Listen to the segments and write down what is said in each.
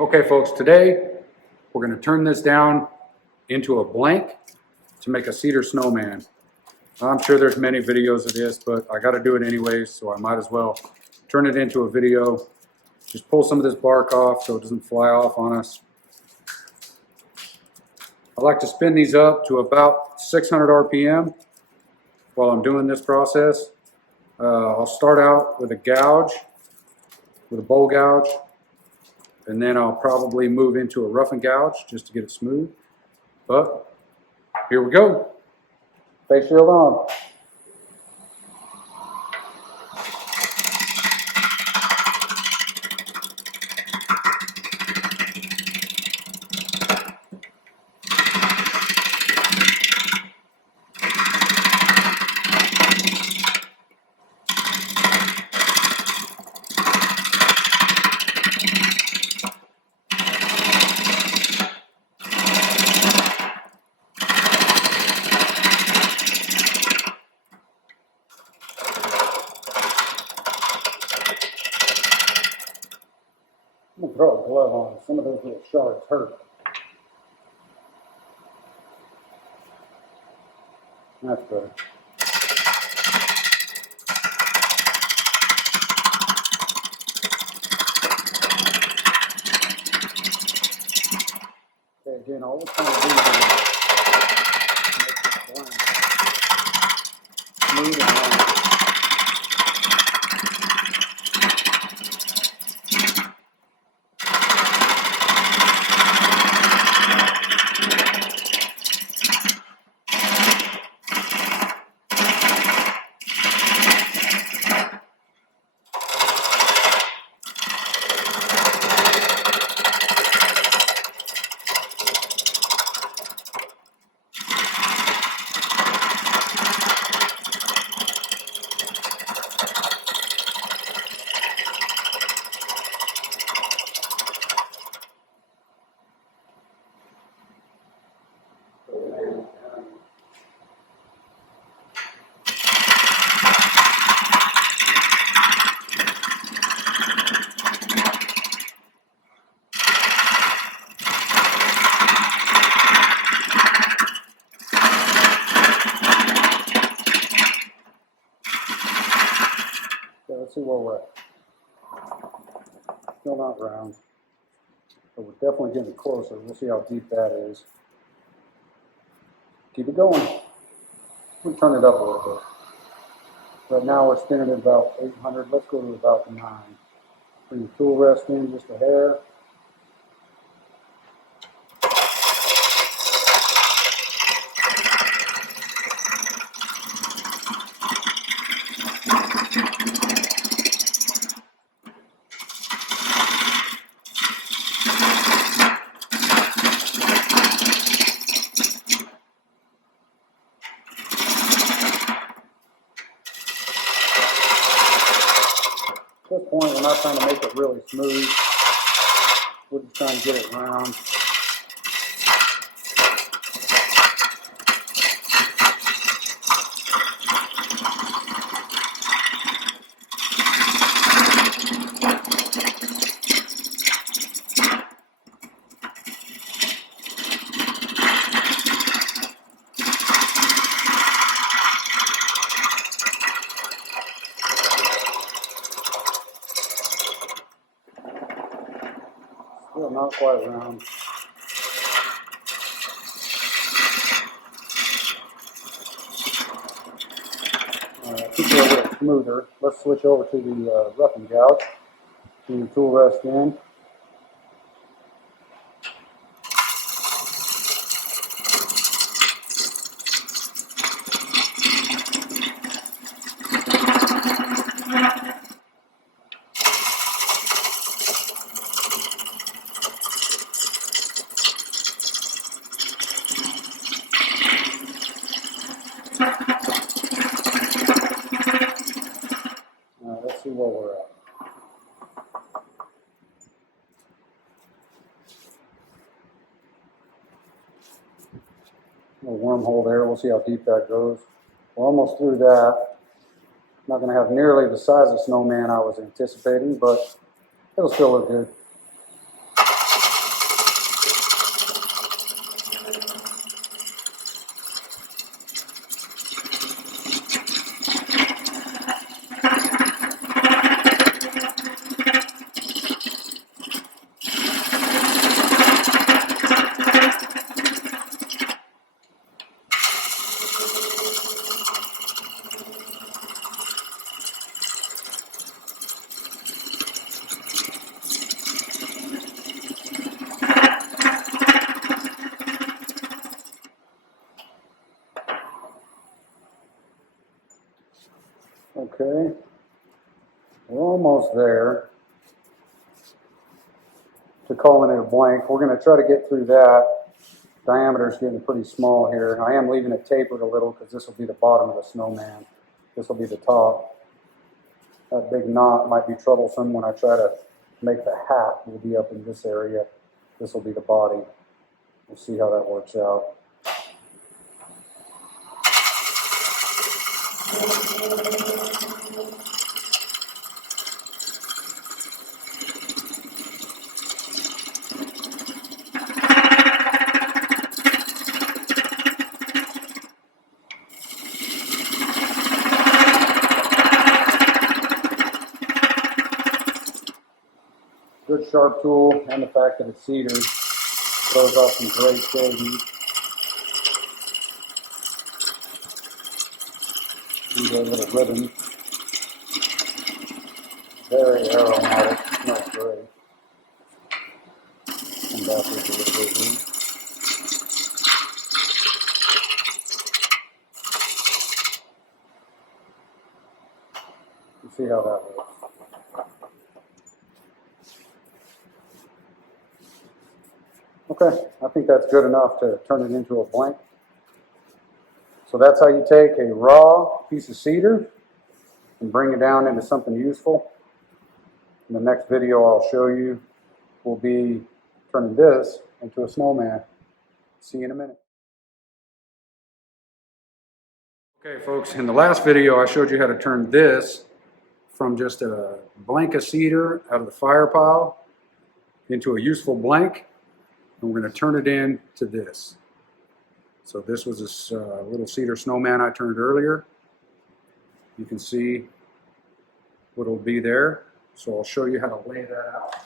Okay folks, today we're going to turn this down into a blank to make a cedar snowman. I'm sure there's many videos of this, but I got to do it anyways, so I might as well turn it into a video. Just pull some of this bark off so it doesn't fly off on us. I like to spin these up to about 600 RPM while I'm doing this process. I'll start out with a gouge, with a bowl gouge, and then I'll probably move into a rough and gouge just to get it smooth. But here we go. Face shield on. I'm going to throw a glove on. Some of those little shards hurt. That's better. Okay, again, all we're trying to do is make this blank smooth and round. Let's see where we're at. Still not round, but we're definitely getting closer. We'll see how deep that is. Keep it going. We'll turn it up a little bit. Right now we're spinning at about 800. Let's go to about 9. Bring the tool rest in just a hair. At this point, we're not trying to make it really smooth. We're just trying to get it round. Still not quite round. Keep it a little smoother. Let's switch over to the rough and gouge. Bring the tool rest in. Let's see where we're at. A little wormhole there. We'll see how deep that goes. We're almost through that. Not going to have nearly the size of snowman I was anticipating, but it'll still look good. We're almost there to calling it a blank. We're going to try to get through that. Diameter is getting pretty small here. I am leaving it tapered a little because this will be the bottom of the snowman. This will be the top. That big knot might be troublesome when I try to make the hat. Will be up in this area. This will be the body. We'll see how that works out. Good sharp tool, and the fact that it's cedar throws off some great shavings. These are little ribbons. Very aromatic, smells great. Come backwards a little bit here. You see how that works. Okay, I think that's good enough to turn it into a blank. So that's how you take a raw piece of cedar and bring it down into something useful. In the next video I'll show you will be turning this into a snowman. See you in a minute. Okay folks, in the last video I showed you how to turn this from just a blank of cedar out of the fire pile into a useful blank. And we're going to turn it into this. So this was this little cedar snowman I turned earlier. You can see what will be there. So I'll show you how to lay that out.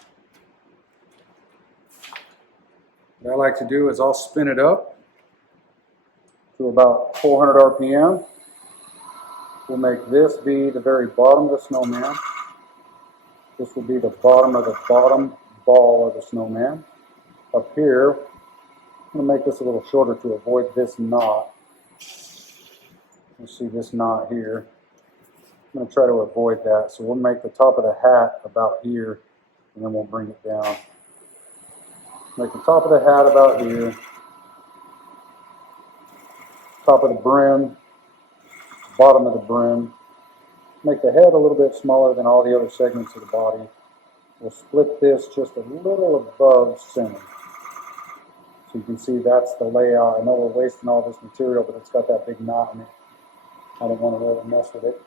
What I like to do is I'll spin it up to about 400 RPM. We'll make this be the very bottom of the snowman. This will be the bottom of the bottom ball of the snowman. Up here, I'm going to make this a little shorter to avoid this knot. You see this knot here. I'm going to try to avoid that. So we'll make the top of the hat about here, and then we'll bring it down. Make the top of the hat about here. Top of the brim, bottom of the brim. Make the head a little bit smaller than all the other segments of the body. We'll split this just a little above center. So you can see that's the layout. I know we're wasting all this material, but it's got that big knot in it. I don't want to really mess with it.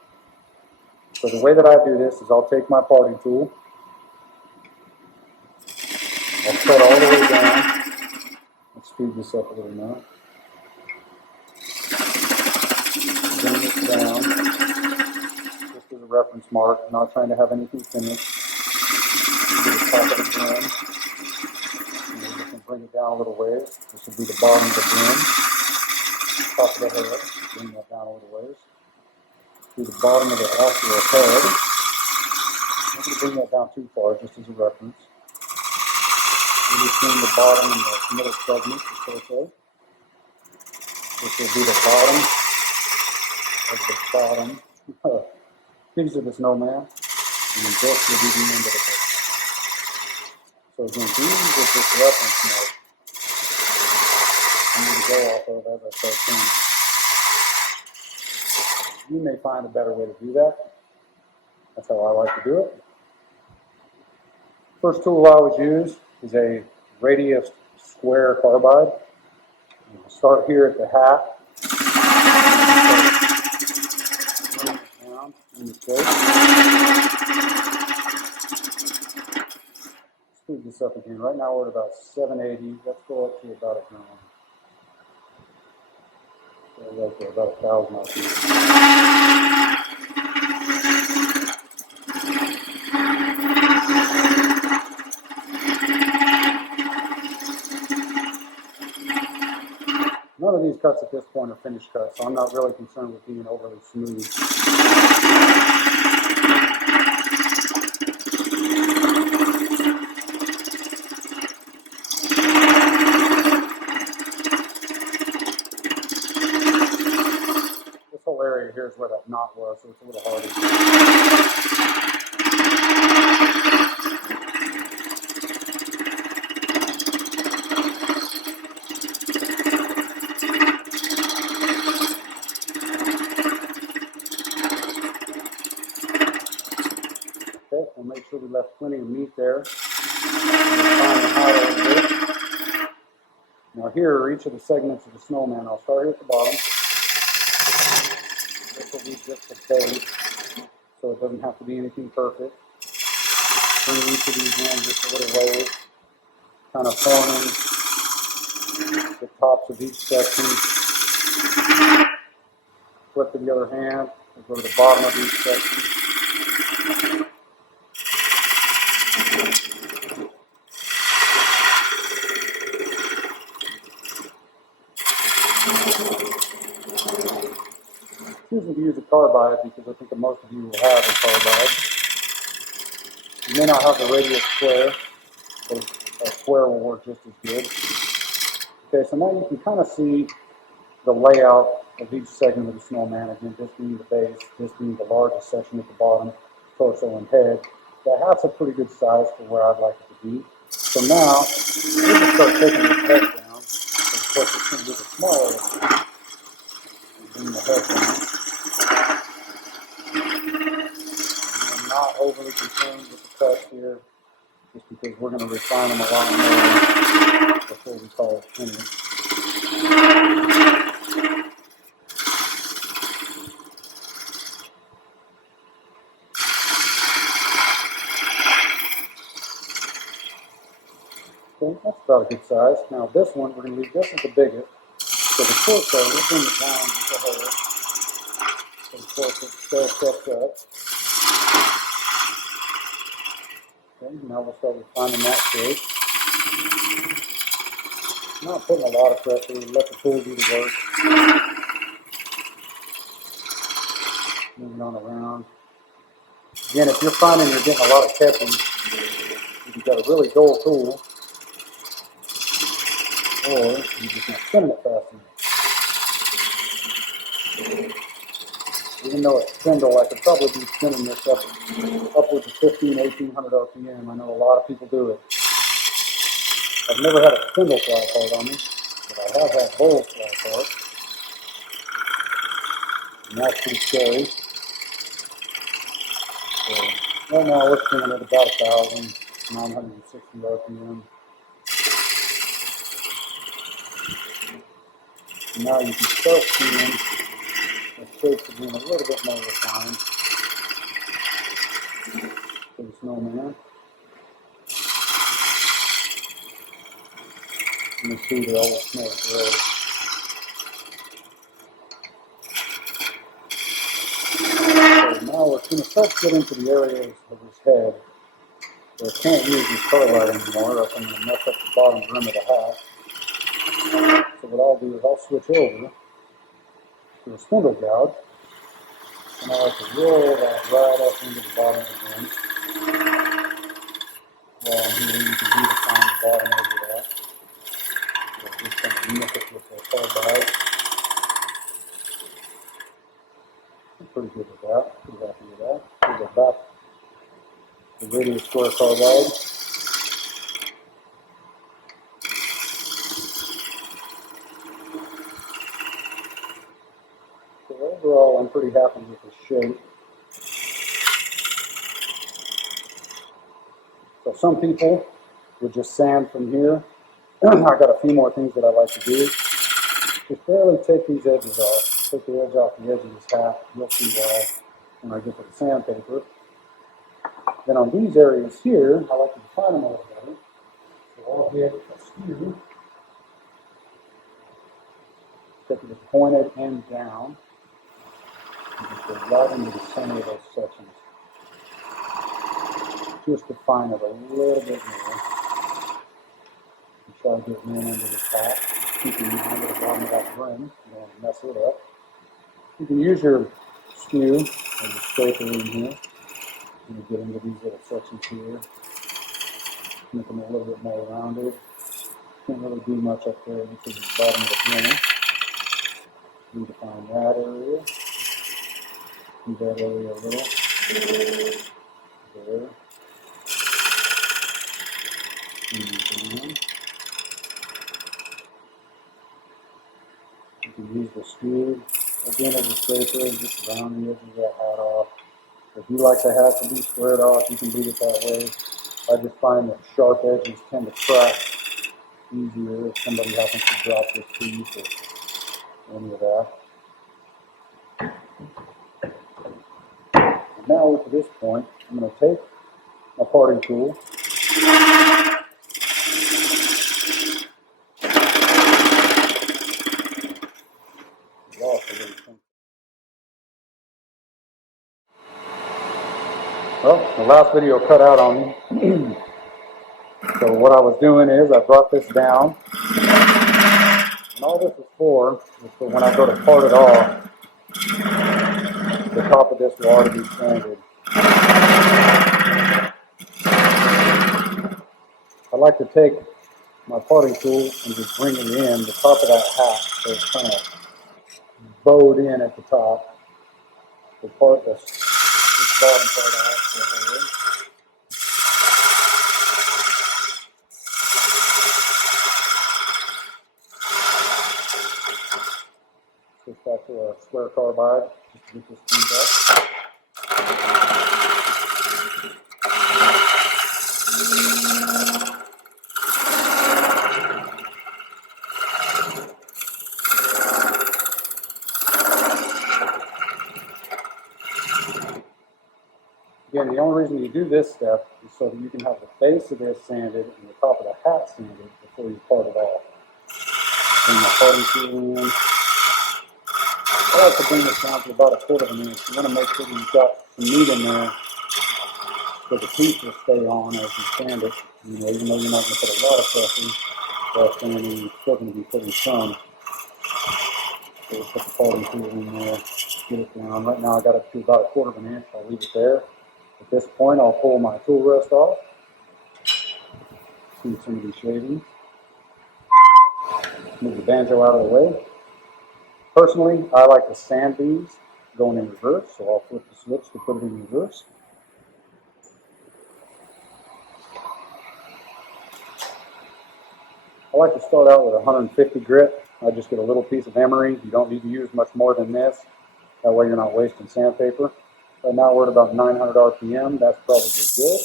So the way that I do this is I'll take my parting tool. I'll cut all the way down. Let's speed this up a little now. Bring it down. Just as a reference mark. I'm not trying to have anything finished. To the top of the brim. Bring it down a little ways. This will be the bottom of the brim. Top of the head. Bring that down a little ways. To the bottom of the actual head. I'm not going to bring that down too far, just as a reference. In between the bottom and the middle segment, just okay. This will be the bottom of the bottom piece of the snowman. And then this will be the end of the head. So again, these are just reference notes. I need to go off of as I start tuning. You may find a better way to do that. That's how I like to do it. First tool I always use is a radius square carbide. I'll start here at the hat. Down in the shape. Speed this up again. Right now we're at about 780. Let's go up to about a gram. Right there, about 1,000 RPM. None of these cuts at this point are finished cuts, so I'm not really concerned with being overly smooth. Here's where that knot was, so it's a little harder. Okay, we'll make sure we left plenty of meat there. Refine the height a little bit. Now here are each of the segments of the snowman. I'll start here at the bottom. This will be just the base, so it doesn't have to be anything perfect. Bring each of these in just a little ways, kind of forming the tops of each section. Flip to the other hand, we'll go to the bottom of each section. Choosing to use a carbide because I think that most of you will have a carbide. You may not have the radius square, but a square will work just as good. Okay, so now you can kind of see the layout of each segment of the snowman. Again, this being the base, this being the largest section at the bottom, torso and head. The hat's a pretty good size for where I'd like it to be. So now, we're going to start taking this head down. So of course, it's going to be the smaller. Bring the head down. I'm not overly concerned with the cuts here, just because we're going to refine them a lot more before we call it finished. Okay, that's about a good size. Now this one, we're going to leave this as the biggest. So the torso, we'll bring it down just a hair. So the torso still steps up. Okay, now we'll start refining that shape. Not putting a lot of pressure, let the tool do the work. Moving on around. Again, if you're finding you're getting a lot of catching, if you've got a really dull tool, or you're just not spinning it fast enough. Even though it's spindle, I could probably be spinning this upwards of 1800 RPM. I know a lot of people do it. I've never had a spindle fly apart on me, but I have had bowls fly apart. And that's pretty scary. So right now we're spinning at about 1,960 RPM. And now you can start seeing the shapes are being a little bit more refined for the snowman. You can see they always smell great. So now we're going to start to get into the areas of his head where I can't use this carbide anymore, or else I'm going to mess up the bottom rim of the hat. So what I'll do is I'll switch over to a spindle gouge, and I like to roll that right up into the bottom of the rim. While I'm here, you can redefine the bottom edge of that. So just kind of nip it with the carbide. I'm pretty good with that. Pretty happy with that. We'll go back to the radius square carbide. So overall, I'm pretty happy with the shape. So some people would just sand from here. I've got a few more things that I like to do. Just barely take these edges off. Take the edge off the edge of this hat. You'll see why when I get to the sandpaper. Then on these areas here, I like to define them a little better. So I'll get a skew. Take it as pointed and down. And just go right into the center of those sections. Just define it a little bit more. And try to get in under the top. Keep in mind at the bottom of that rim. You don't want to mess it up. You can use your skew or the scraper in here. You get into these little sections here. Make them a little bit more rounded. Can't really do much up there because it's the bottom of the rim. Redefine that area. Do that area a little. There. You can use the skew again as a scraper and just round the edge of that hat off If you like the hat to be squared off, you can leave it that way. I just find that sharp edges tend to crack easier if somebody happens to drop this piece or any of that. And now to this point, I'm going to take my parting tool. Well, the last video cut out on me. So what I was doing is I brought this down. And all this is for when I go to part it off, the top of this will already be sanded. I like to take my parting tool and just bring it in the top of that hat so it's kind of bowed in at the top. The part that's this bottom part I have to hold. Switch back to a square carbide just to get this cleaned up. Again, the only reason you do this step is so that you can have the base of this sanded and the top of the hat sanded before you part it off. Bring my parting tool in. I like to bring this down to about 1/4 of an inch. You want to make sure you've got some meat in there so the piece will stay on as you sand it. You know, even though you're not going to put a lot of pressure, while sanding, you're still going to be putting some. So we'll put the parting tool in there, get it down. Right now I got it to about 1/4 of an inch. I'll leave it there. At this point, I'll pull my tool rest off. See some of these shavings. Move the banjo out of the way. Personally, I like to sand these going in reverse, so I'll flip the switch to put it in reverse. I like to start out with 150 grit. I just get a little piece of emery. You don't need to use much more than this. That way you're not wasting sandpaper. Right now we're at about 900 RPM. That's probably good.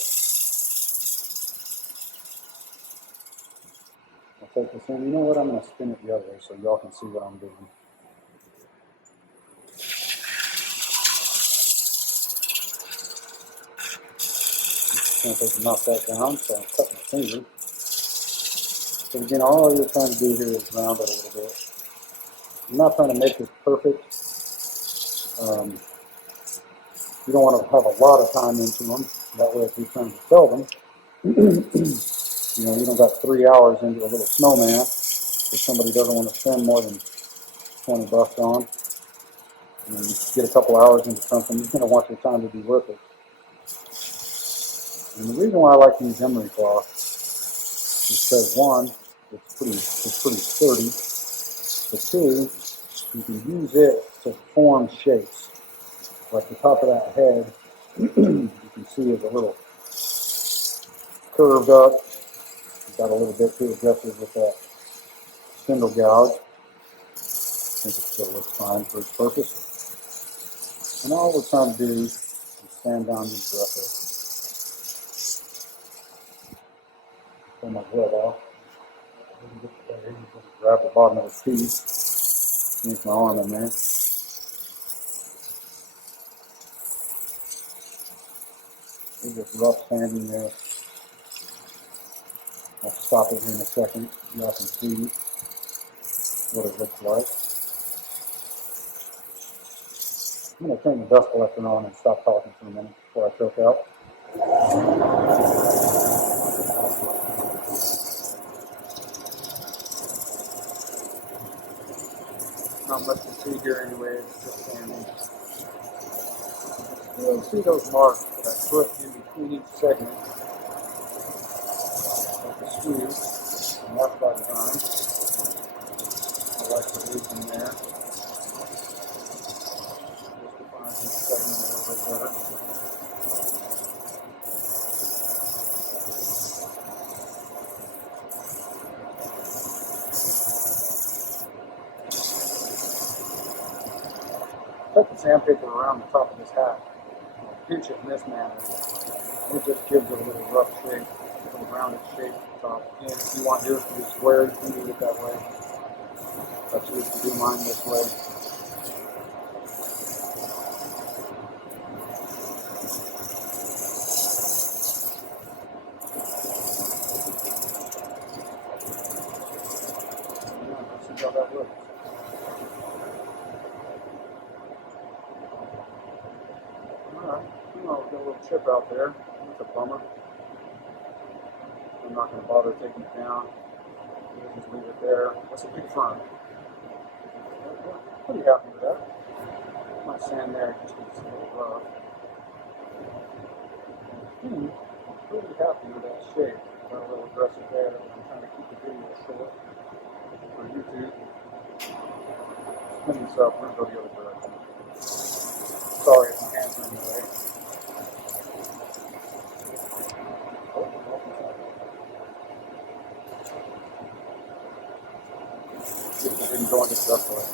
I'll take this in. You know what? I'm going to spin it the other way so y'all can see what I'm doing. I'm going to knock that down, so I'll cut my finger. So again, all you're trying to do here is round it a little bit. I'm not trying to make this perfect. You don't want to have a lot of time into them. That way if you're trying to sell them, you know, you don't got 3 hours into a little snowman. If somebody doesn't want to spend more than 20 bucks on, and you get a couple hours into something, you're going to want your time to be worth it. And the reason why I like to use emery cloth is because, one, it's pretty sturdy, but two, you can use it to form shapes. Like the top of that head, you can see is a little curved up. Got a little bit too aggressive with that spindle gouge. I think it still looks fine for its purpose. And all we're trying to do is sand down these rough edges. Pull my glove off. Grab the bottom of the piece. Sneak my arm in there. We're just rough sanding there. I'll stop it here in a second. Y'all can see what it looks like. I'm going to turn the dust collector on and stop talking for a minute before I choke out. Not much to see here anyway, it's just sanding. You'll see those marks that I put in between each segment of the screws, and that's by design. I like to leave them there, just to find each segment a little bit better. Put the sandpaper around the top of this hat. pinch it in this manner, it just gives it a little rough shape, a little rounded shape at the top. And if you want yours to be square, you can do it that way. I choose to do mine this way. Let's see how that looks. Alright, I'll get a little chip out there. That's a bummer. I'm not going to bother taking it down. We'll just leave it there. That's a big fern. Pretty happy with that. My sand there just gets a little rough. Pretty happy with that shape. Got a little aggressive there. I'm trying to keep the video short for YouTube. Spin this up. We're going to go the other direction. Sorry if my hands are in the way. See if we didn't go into stuff like that.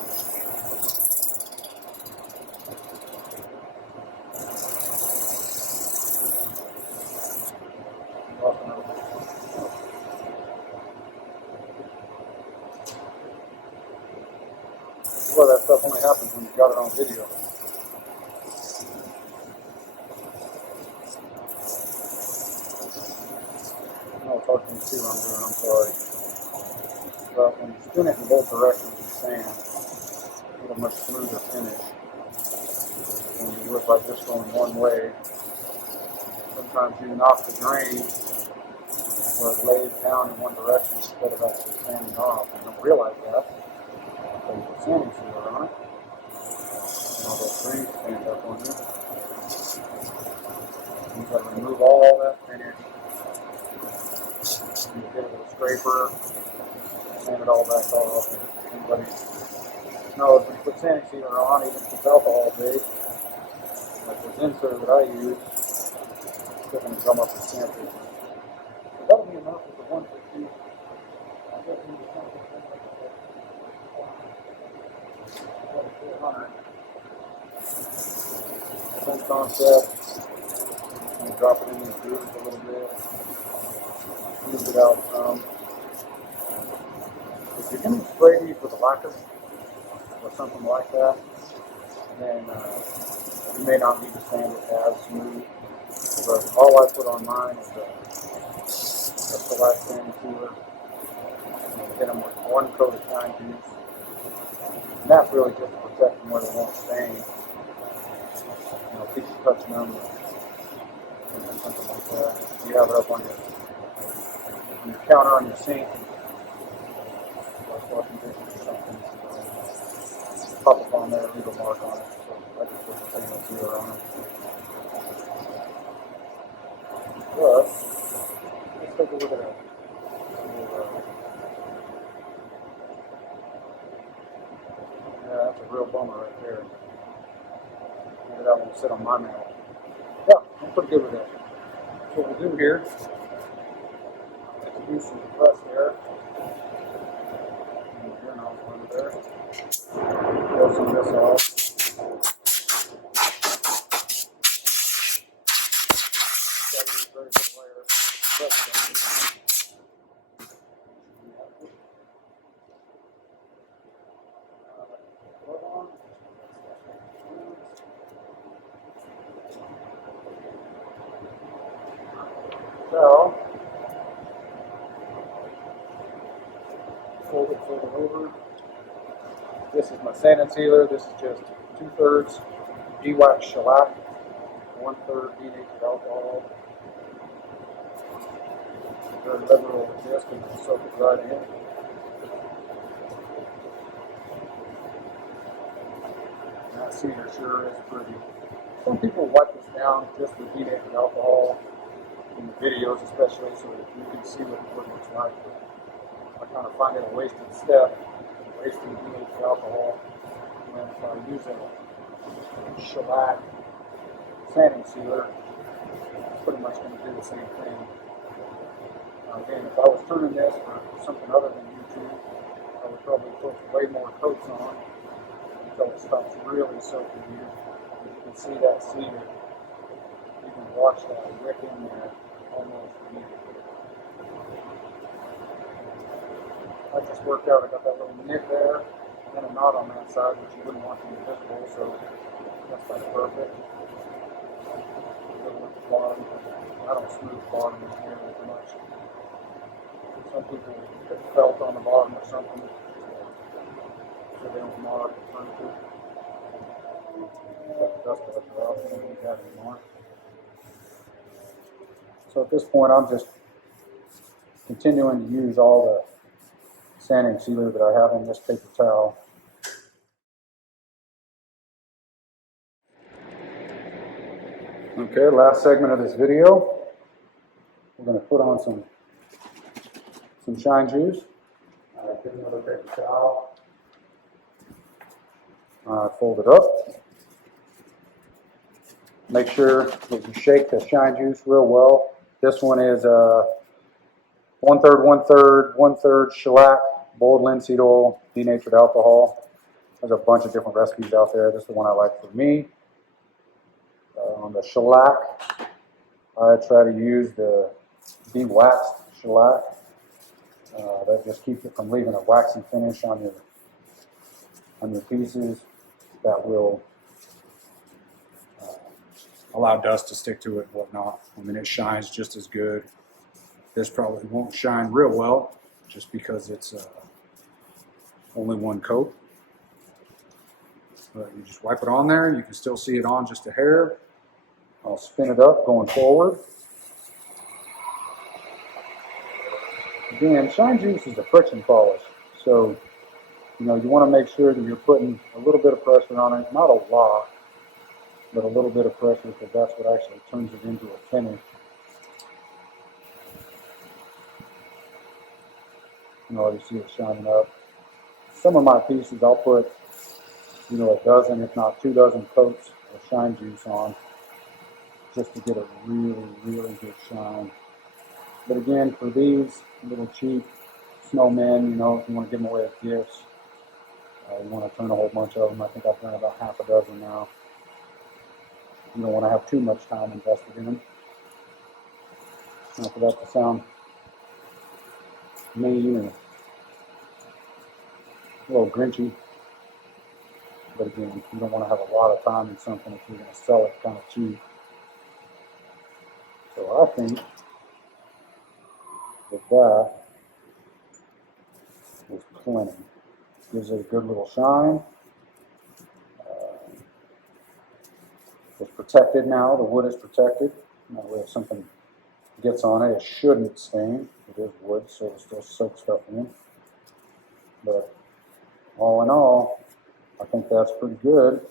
Well, that stuff only happens when you got it on video. No, it's hard for me to see what I'm doing, I'm sorry. But when you spin it in both directions in sand, you get a much smoother finish. When you do it by just going one way, sometimes you knock the grain where it lays down in one direction instead of actually sanding off. You don't realize that. So you put sanding sealer on it, and all those grains stand up on you. You've got to remove all that finish. You get it with a scraper, sand it all back off. Anybody knows when you put sanding sealer on, even if it's alcohol based, like this insert that I use, it's still going to drum up the samples. So that'll be enough with the 150. I'll get you the 400. Same concept. You drop it in these grooves a little bit. Smooth it out some. If you're going to spray these with a lacquer or something like that, then you may not need to sand it as smooth. But all I put on mine is a select sanding sealer. And hit them with one coat of shine juice. And that's really just to protect them where they won't stain. You know, keep your touch numb or something like that. You have it up on your counter on your sink. Like washing dishes or something. Pop up on there, leave a mark on it. So I just put the sanding sealer on it. But let's take a look at that. Yeah, that's a real bummer right there. Maybe that won't sit on my mantle. Yeah, I'm pretty good with that. So what we'll do here is do some compressed air. And your nozzle under there. Blow some of this off. Got to use a very good layer of compressed air. So, fold it over. This is my sanding sealer. This is just 2/3 de-wax shellac, 1/3 denatured alcohol. Very liberal with this because it's soak it right in. And that cedar sure is pretty. Some people wipe this down just with denatured alcohol. In the videos especially, so that you can see what it looks like. I kind of find it a wasted step, wasting denatured alcohol. And if I use a shellac sanding sealer, it's pretty much going to do the same thing. Again, if I was turning this for something other than YouTube, I would probably put way more coats on until it stops really soaking you. You can see that cedar watch that wick in there almost immediately. That just worked out. I got that little nick there and a knot on that side, which you wouldn't want to be visible, so that's like perfect. With the bottom, I don't smooth the bottom in here as much. Some people put felt on the bottom or something so they don't mar the furniture. Got the dust collector off, I don't need that anymore. So at this point, I'm just continuing to use all the sanding sealer that I have in this paper towel. Okay, last segment of this video. We're going to put on some shine juice. Get another paper towel. Fold it up. Make sure that you shake the shine juice real well. This one is 1/3 shellac, boiled linseed oil, denatured alcohol. There's a bunch of different recipes out there. This is the one I like for me. On the shellac, I try to use the de-waxed shellac. That just keeps it from leaving a waxy finish on your pieces. That will allow dust to stick to it and whatnot. I mean, it shines just as good. This probably won't shine real well just because it's only one coat. But you just wipe it on there. You can still see it on just a hair. I'll spin it up going forward. Again, shine juice is a friction polish. So, you want to make sure that you're putting a little bit of pressure on it. Not a lot, but a little bit of pressure, because that's what actually turns it into a finish. You can already see it shining up. Some of my pieces I'll put, a dozen, if not 2 dozen coats of shine juice on, just to get a really, really good shine. But again, for these little cheap snowmen, if you want to give them away as gifts, you want to turn a whole bunch of them. I think I've done about half a dozen now. You don't want to have too much time invested in them. Not for that to sound mean or a little grinchy. But again, you don't want to have a lot of time in something if you're going to sell it kind of cheap. So I think that is plenty. Gives it a good little shine. It's protected now. The wood is protected. That way if something gets on it, it shouldn't stain. It is wood, so it'll still soak stuff in. But all in all, I think that's pretty good.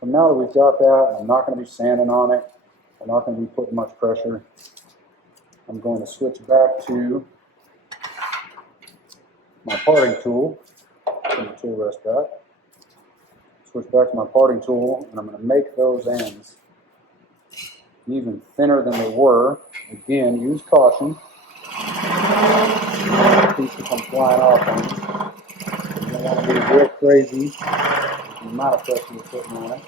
So now that we've got that, I'm not going to be sanding on it. I'm not going to be putting much pressure. I'm going to switch back to my parting tool. Put the tool rest back. Switch back to my parting tool, and I'm going to make those ends even thinner than they were. Again, use caution. Pieces come flying off on you. You don't want to be real crazy with the amount of pressure you're putting on it.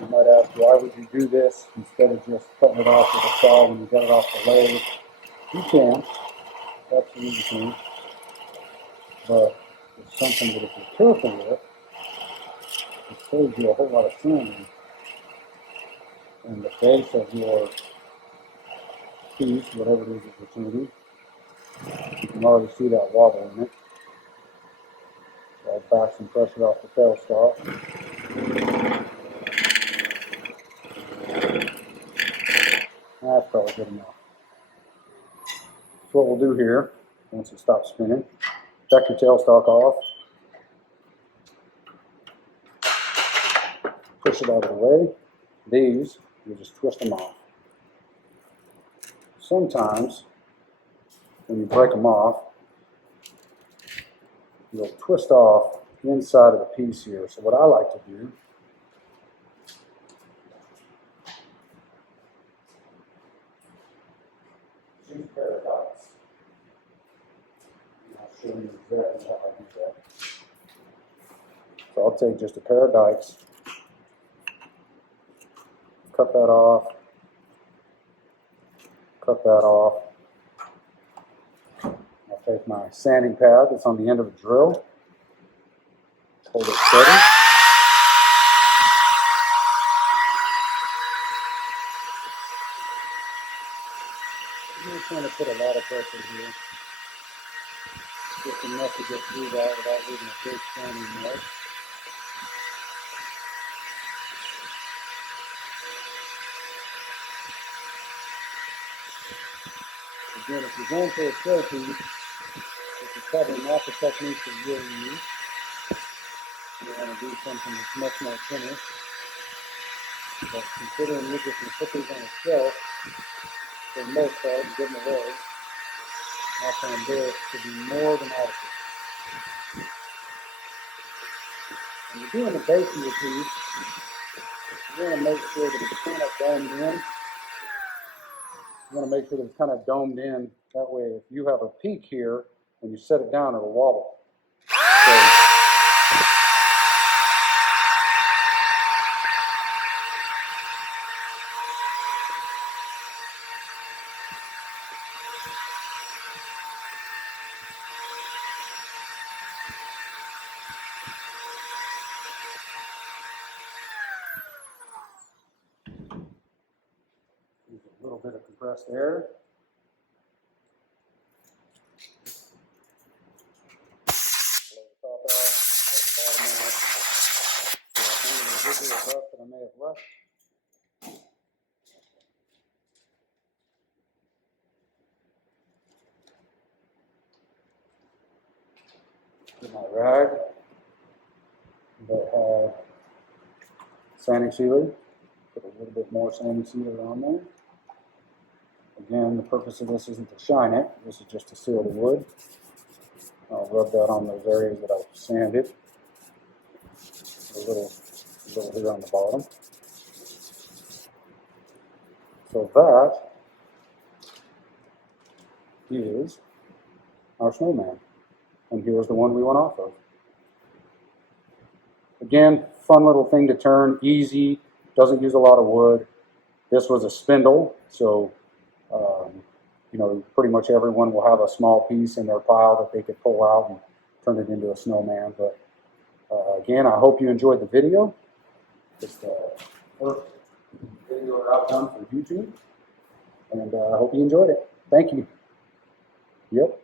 You might ask, why would you do this instead of just cutting it off with a saw when you got it off the lathe? You can. Absolutely you can. But it's something that if you're careful with, it saves you a whole lot of sanding. And the base of your piece, whatever it is that you're trying to do, you can already see that wobble in it. So I'll back some pressure off the tailstock. That's probably good enough. So what we'll do here, once it stops spinning, check your tailstock off. Push it out of the way. These, you just twist them off. Sometimes, when you break them off, you'll twist off the inside of the piece here. So what I like to do is use a pair of dice. I'll show you exactly how I do that. So I'll take just a pair of dikes, cut that off, cut that off. I'll take my sanding pad that's on the end of the drill, hold it steady. I'm just trying to put a lot of pressure here, just enough to get through that without leaving a big standing mark. Again, if you're going for a show piece, this is probably not the technique that you'll use. You want to do something that's much more finished. But considering you're just going to put these on a shelf, for the most part, and give them away, I find this to be more than adequate. When you're doing the base of your piece, you want to make sure that it's kind of domed in. You want to make sure that it's kind of domed in. That way, if you have a peak here, when you set it down, it'll wobble. So, use a little bit of compressed air. Blow the top out, blow the bottom out. Any residual dust that I may have left. Get my rag that had sanding sealer. Put a little bit more sanding sealer on there. Again, the purpose of this isn't to shine it. This is just to seal the wood. I'll rub that on those areas that I've sanded. A little here on the bottom. So that is our snowman. And here's the one we went off of. Again, fun little thing to turn, easy, doesn't use a lot of wood. This was a spindle, so you know, pretty much everyone will have a small piece in their pile that they could pull out and turn it into a snowman. But again, I hope you enjoyed the video. It's the first video that I've done for YouTube, and I hope you enjoyed it. Thank you. Yep.